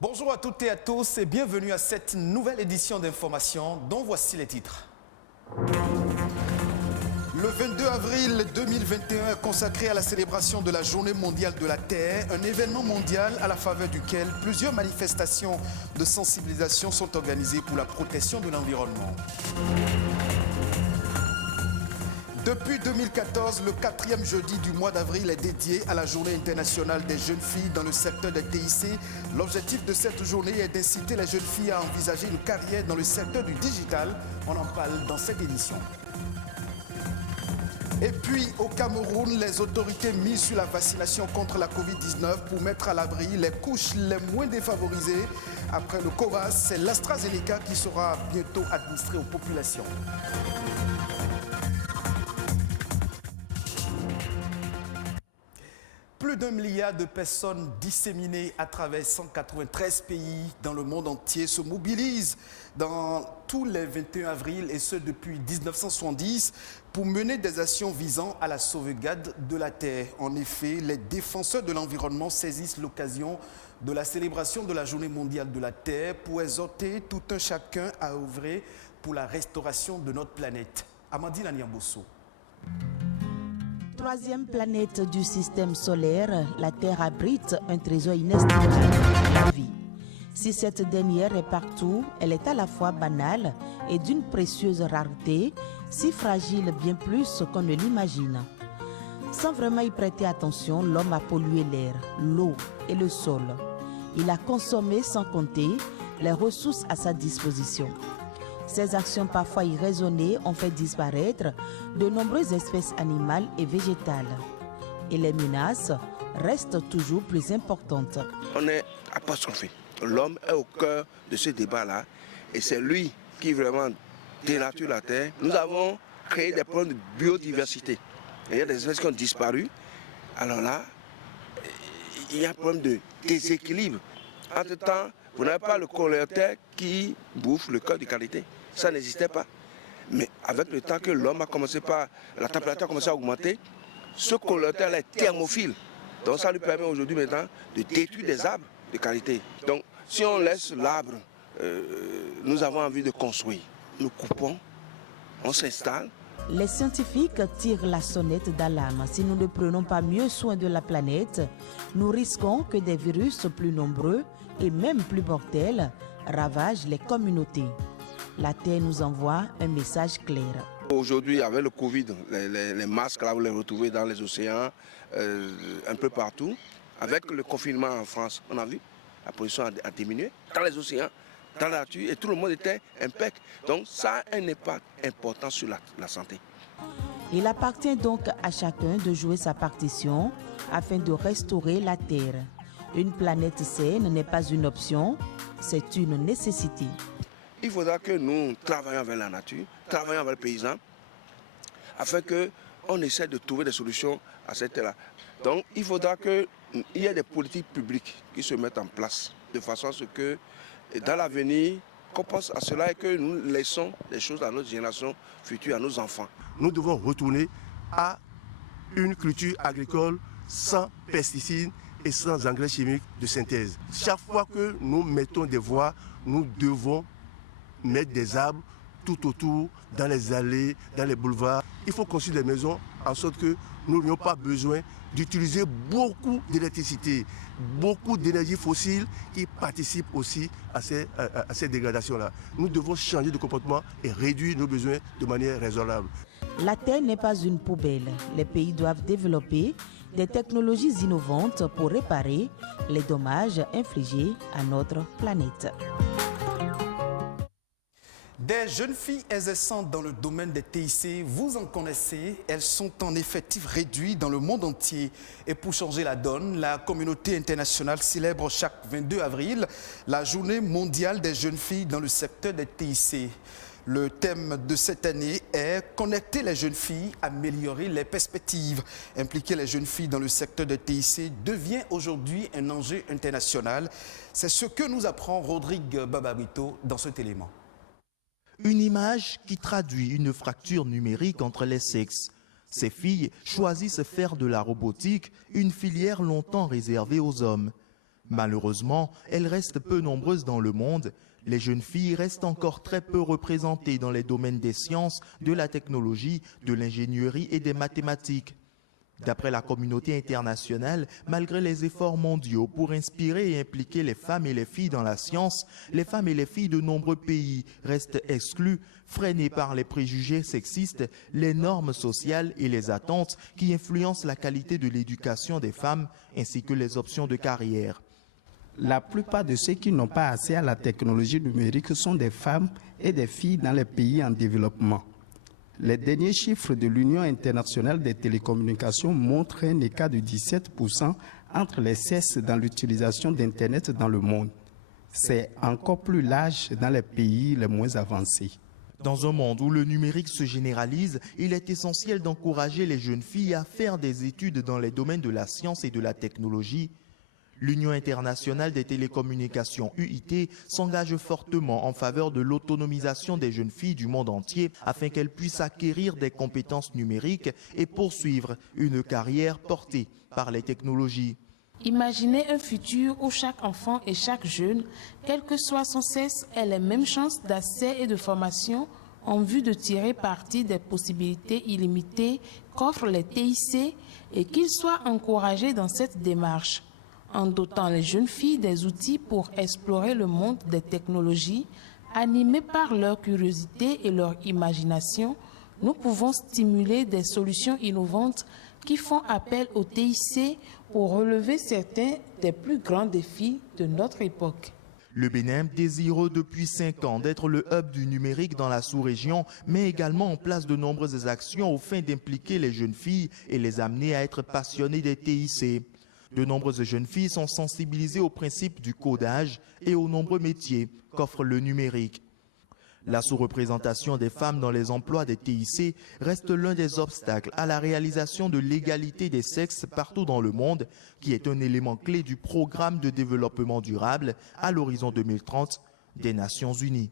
Bonjour à toutes et à tous et bienvenue à cette nouvelle édition d'Information dont voici les titres. Le 22 avril 2021 est consacré à la célébration de la Journée mondiale de la Terre, un événement mondial à la faveur duquel plusieurs manifestations de sensibilisation sont organisées pour la protection de l'environnement. Depuis 2014, le 4e jeudi du mois d'avril est dédié à la Journée internationale des jeunes filles dans le secteur des TIC. L'objectif de cette journée est d'inciter les jeunes filles à envisager une carrière dans le secteur du digital. On en parle dans cette édition. Et puis, au Cameroun, les autorités misent sur la vaccination contre la Covid-19 pour mettre à l'abri les couches les moins défavorisées. Après le COVAS, c'est l'AstraZeneca qui sera bientôt administré aux populations. Plus d'1 milliard de personnes disséminées à travers 193 pays dans le monde entier se mobilisent dans tous les 21 avril et ce depuis 1970 pour mener des actions visant à la sauvegarde de la Terre. En effet, les défenseurs de l'environnement saisissent l'occasion de la célébration de la Journée mondiale de la Terre pour exhorter tout un chacun à œuvrer pour la restauration de notre planète. Amandine Aniambosso. Troisième planète du système solaire, la Terre abrite un trésor inestimable, la vie. Si cette dernière est partout, elle est à la fois banale et d'une précieuse rareté, si fragile bien plus qu'on ne l'imagine. Sans vraiment y prêter attention, l'homme a pollué l'air, l'eau et le sol. Il a consommé sans compter les ressources à sa disposition. Ces actions parfois irraisonnées ont fait disparaître de nombreuses espèces animales et végétales. Et les menaces restent toujours plus importantes. On est apostrophé. L'homme est au cœur de ce débat-là et c'est lui qui vraiment dénature la Terre. Nous avons créé des problèmes de biodiversité. Il y a des espèces qui ont disparu. Alors là, il y a un problème de déséquilibre. Entre-temps, vous n'avez pas le collecteur qui bouffe le cœur de qualité. Ça n'existait pas. Mais avec le temps que l'homme a commencé par... La température a commencé à augmenter, ce collecteur est thermophile. Donc ça lui permet aujourd'hui maintenant de détruire des arbres de qualité. Donc si on laisse l'arbre, nous avons envie de construire. Nous coupons, on s'installe. Les scientifiques tirent la sonnette d'alarme. Si nous ne prenons pas mieux soin de la planète, nous risquons que des virus plus nombreux et même plus mortels ravagent les communautés. La Terre nous envoie un message clair. Aujourd'hui, avec le Covid, les masques, là, vous les retrouvez dans les océans, un peu partout. Avec le confinement en France, on a vu, la pollution a diminué dans les océans, dans la nature, et tout le monde était impeccable. Donc ça a un impact important sur la santé. Il appartient donc à chacun de jouer sa partition afin de restaurer la Terre. Une planète saine n'est pas une option, c'est une nécessité. Il faudra que nous travaillions avec la nature, travaillions avec les paysans, afin qu'on essaie de trouver des solutions à cette terre-là. Donc il faudra qu'il y ait des politiques publiques qui se mettent en place, de façon à ce que dans l'avenir, qu'on pense à cela et que nous laissons les choses à notre génération future, à nos enfants. Nous devons retourner à une culture agricole sans pesticides et sans engrais chimiques de synthèse. Chaque fois que nous mettons des voies, nous devons mettre des arbres tout autour, dans les allées, dans les boulevards. Il faut construire des maisons en sorte que nous n'ayons pas besoin d'utiliser beaucoup d'électricité, beaucoup d'énergie fossile qui participent aussi à ces dégradations-là. Nous devons changer de comportement et réduire nos besoins de manière raisonnable. La Terre n'est pas une poubelle. Les pays doivent développer des technologies innovantes pour réparer les dommages infligés à notre planète. Des jeunes filles exerçant dans le domaine des TIC, vous en connaissez, elles sont en effectif réduit dans le monde entier. Et pour changer la donne, la communauté internationale célèbre chaque 22 avril la Journée mondiale des jeunes filles dans le secteur des TIC. Le thème de cette année est « Connecter les jeunes filles, améliorer les perspectives ». Impliquer les jeunes filles dans le secteur des TIC devient aujourd'hui un enjeu international. C'est ce que nous apprend Rodrigue Babarito dans cet élément. Une image qui traduit une fracture numérique entre les sexes. Ces filles choisissent faire de la robotique une filière longtemps réservée aux hommes. Malheureusement, elles restent peu nombreuses dans le monde. Les jeunes filles restent encore très peu représentées dans les domaines des sciences, de la technologie, de l'ingénierie et des mathématiques. D'après la communauté internationale, malgré les efforts mondiaux pour inspirer et impliquer les femmes et les filles dans la science, les femmes et les filles de nombreux pays restent exclues, freinées par les préjugés sexistes, les normes sociales et les attentes qui influencent la qualité de l'éducation des femmes ainsi que les options de carrière. La plupart de ceux qui n'ont pas accès à la technologie numérique sont des femmes et des filles dans les pays en développement. Les derniers chiffres de l'Union internationale des télécommunications montrent un écart de 17% entre les sexes dans l'utilisation d'Internet dans le monde. C'est encore plus large dans les pays les moins avancés. Dans un monde où le numérique se généralise, il est essentiel d'encourager les jeunes filles à faire des études dans les domaines de la science et de la technologie. L'Union internationale des télécommunications UIT s'engage fortement en faveur de l'autonomisation des jeunes filles du monde entier afin qu'elles puissent acquérir des compétences numériques et poursuivre une carrière portée par les technologies. Imaginez un futur où chaque enfant et chaque jeune, quel que soit son sexe, ait les mêmes chances d'accès et de formation en vue de tirer parti des possibilités illimitées qu'offrent les TIC et qu'ils soient encouragés dans cette démarche. En dotant les jeunes filles des outils pour explorer le monde des technologies, animés par leur curiosité et leur imagination, nous pouvons stimuler des solutions innovantes qui font appel au TIC pour relever certains des plus grands défis de notre époque. Le Bénin, désireux depuis 5 ans d'être le hub du numérique dans la sous-région, met également en place de nombreuses actions aux fins d'impliquer les jeunes filles et les amener à être passionnées des TIC. De nombreuses jeunes filles sont sensibilisées au principe du codage et aux nombreux métiers qu'offre le numérique. La sous-représentation des femmes dans les emplois des TIC reste l'un des obstacles à la réalisation de l'égalité des sexes partout dans le monde, qui est un élément clé du programme de développement durable à l'horizon 2030 des Nations Unies.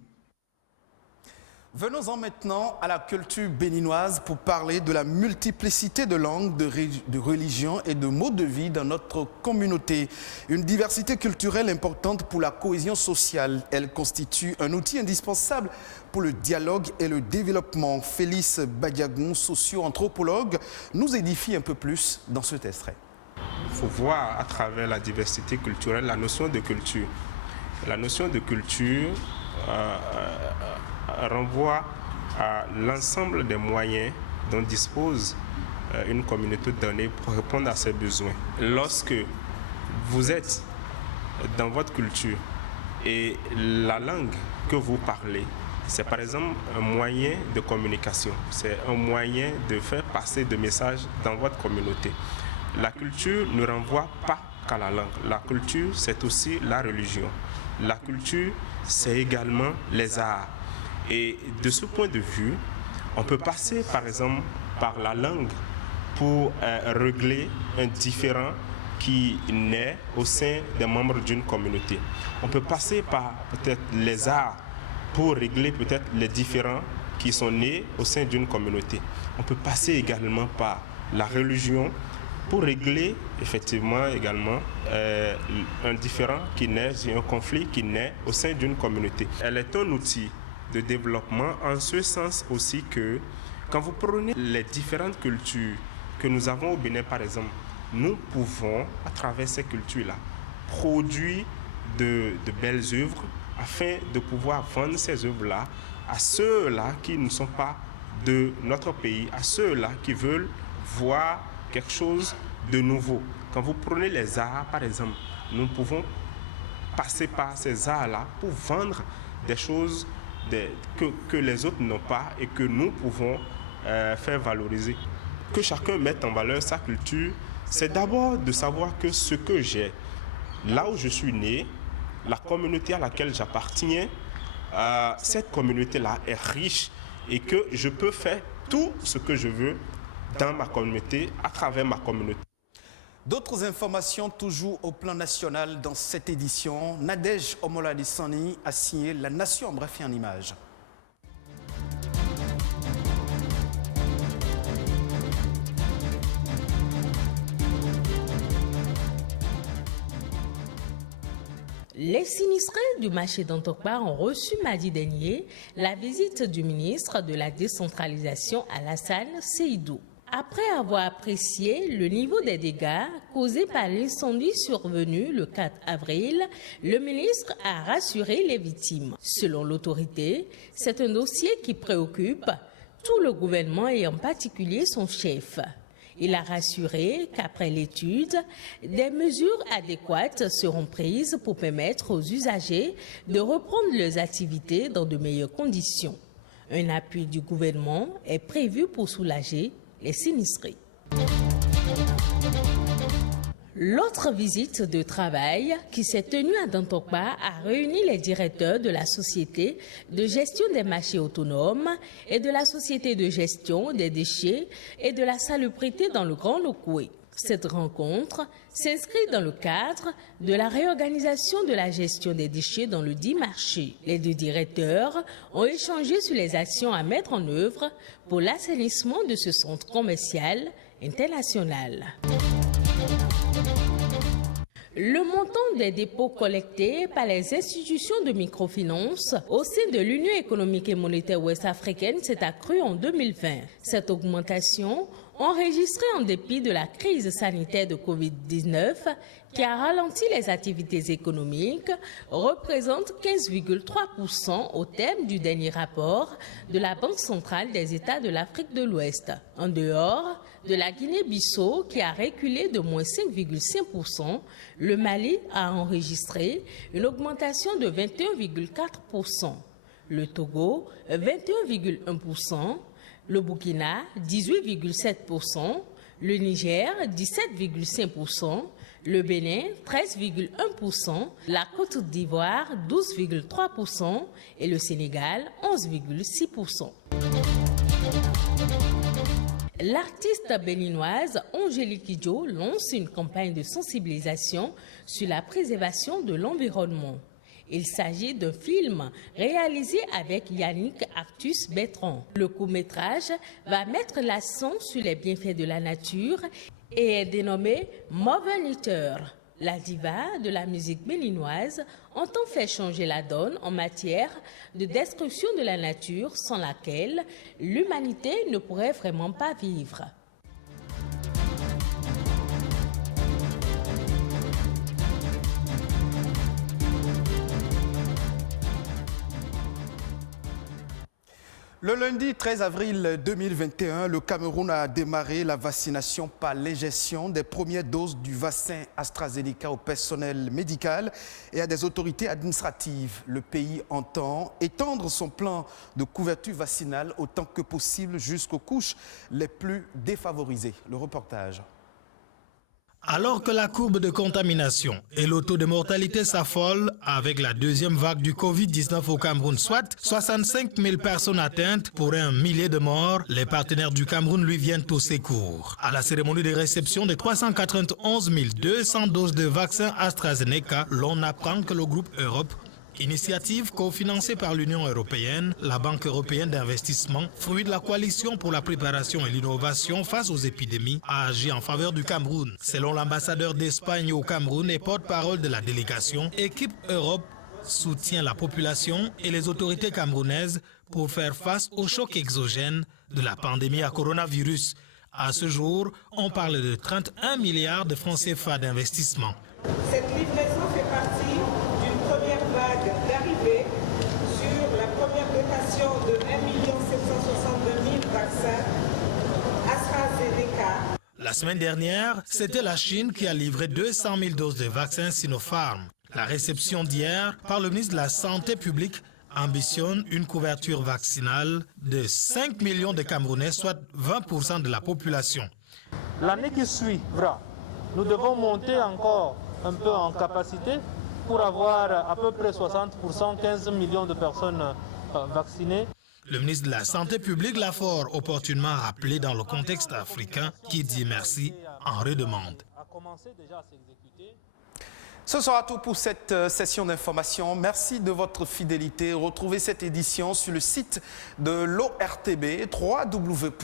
Venons-en maintenant à la culture béninoise pour parler de la multiplicité de langues, de religions et de modes de vie dans notre communauté. Une diversité culturelle importante pour la cohésion sociale. Elle constitue un outil indispensable pour le dialogue et le développement. Félix Badiagon, socio-anthropologue, nous édifie un peu plus dans cet extrait. Il faut voir à travers la diversité culturelle la notion de culture. La notion de culture renvoie à l'ensemble des moyens dont dispose une communauté donnée pour répondre à ses besoins. Lorsque vous êtes dans votre culture et la langue que vous parlez, c'est par exemple un moyen de communication, c'est un moyen de faire passer des messages dans votre communauté. La culture ne renvoie pas qu'à la langue. La culture, c'est aussi la religion. La culture, c'est également les arts. Et de ce point de vue, on peut passer par exemple par la langue pour régler un différend qui naît au sein des membres d'une communauté. On peut passer par peut-être les arts pour régler peut-être les différends qui sont nés au sein d'une communauté. On peut passer également par la religion pour régler effectivement également un différend qui naît, un conflit qui naît au sein d'une communauté. Elle est un outil de développement en ce sens aussi que quand vous prenez les différentes cultures que nous avons au Bénin par exemple, nous pouvons à travers ces cultures-là produire de belles œuvres afin de pouvoir vendre ces œuvres-là à ceux-là qui ne sont pas de notre pays, à ceux-là qui veulent voir quelque chose de nouveau. Quand vous prenez les arts par exemple, nous pouvons passer par ces arts-là pour vendre des choses que les autres n'ont pas et que nous pouvons faire valoriser. Que chacun mette en valeur sa culture, c'est d'abord de savoir que ce que j'ai, là où je suis né, la communauté à laquelle j'appartiens, cette communauté-là est riche et que je peux faire tout ce que je veux dans ma communauté, à travers ma communauté. D'autres informations toujours au plan national dans cette édition. Nadège Omoladisani a signé La Nation en bref et en images. Les sinistrés du marché d'Antokpa ont reçu mardi dernier la visite du ministre de la décentralisation Alassane Seydou. Après avoir apprécié le niveau des dégâts causés par l'incendie survenu le 4 avril, le ministre a rassuré les victimes. Selon l'autorité, c'est un dossier qui préoccupe tout le gouvernement et en particulier son chef. Il a rassuré qu'après l'étude, des mesures adéquates seront prises pour permettre aux usagers de reprendre leurs activités dans de meilleures conditions. Un appui du gouvernement est prévu pour soulager les sinistrés. L'autre visite de travail qui s'est tenue à Dantokpa a réuni les directeurs de la Société de gestion des marchés autonomes et de la Société de gestion des déchets et de la salubrité dans le Grand Lukwe. Cette rencontre s'inscrit dans le cadre de la réorganisation de la gestion des déchets dans le dit marché. Les deux directeurs ont échangé sur les actions à mettre en œuvre pour l'assainissement de ce centre commercial international. Le montant des dépôts collectés par les institutions de microfinance au sein de l'Union économique et monétaire ouest-africaine s'est accru en 2020. Cette augmentation, enregistrée en dépit de la crise sanitaire de Covid-19 qui a ralenti les activités économiques, représente 15,3% au terme du dernier rapport de la Banque centrale des États de l'Afrique de l'Ouest. En dehors de la Guinée-Bissau qui a reculé de moins 5,5%, le Mali a enregistré une augmentation de 21,4%. Le Togo, 21,1%. Le Burkina, 18,7%, le Niger, 17,5%, le Bénin, 13,1%, la Côte d'Ivoire, 12,3% et le Sénégal, 11,6%. L'artiste béninoise Angélique Kidjo lance une campagne de sensibilisation sur la préservation de l'environnement. Il s'agit d'un film réalisé avec Yannick Artus Bertrand. Le court-métrage va mettre l'accent sur les bienfaits de la nature et est dénommé Mother Nature. La diva de la musique béninoise entend faire changer la donne en matière de destruction de la nature sans laquelle l'humanité ne pourrait vraiment pas vivre. Le lundi 13 avril 2021, le Cameroun a démarré la vaccination par l'ingestion des premières doses du vaccin AstraZeneca au personnel médical et à des autorités administratives. Le pays entend étendre son plan de couverture vaccinale autant que possible jusqu'aux couches les plus défavorisées. Le reportage. Alors que la courbe de contamination et le taux de mortalité s'affolent avec la deuxième vague du Covid-19 au Cameroun, soit 65 000 personnes atteintes pour 1 millier de morts, les partenaires du Cameroun lui viennent au secours. À la cérémonie de réception des 391 200 doses de vaccin AstraZeneca, l'on apprend que le groupe Europe, initiative cofinancée par l'Union européenne, la Banque européenne d'investissement, fruit de la coalition pour la préparation et l'innovation face aux épidémies, a agi en faveur du Cameroun. Selon l'ambassadeur d'Espagne au Cameroun et porte-parole de la délégation, Équipe Europe soutient la population et les autorités camerounaises pour faire face au choc exogène de la pandémie à coronavirus. À ce jour, on parle de 31 milliards de francs CFA d'investissement. Cette livraison fait partie d'une première vague d'arrivée sur la première dotation de 1 762 000 vaccins AstraZeneca. La semaine dernière, c'était la Chine qui a livré 200 000 doses de vaccins Sinopharm. La réception d'hier par le ministre de la Santé publique ambitionne une couverture vaccinale de 5 millions de Camerounais, soit 20% de la population. L'année qui suivra, nous devons monter encore un peu en capacité pour avoir à peu près 60%, 15 millions de personnes vaccinées. Le ministre de la Santé publique l'a fort opportunément rappelé dans le contexte africain qui dit merci en redemande. Ce sera tout pour cette session d'information. Merci de votre fidélité. Retrouvez cette édition sur le site de l'ORTB, www.ortb.bg.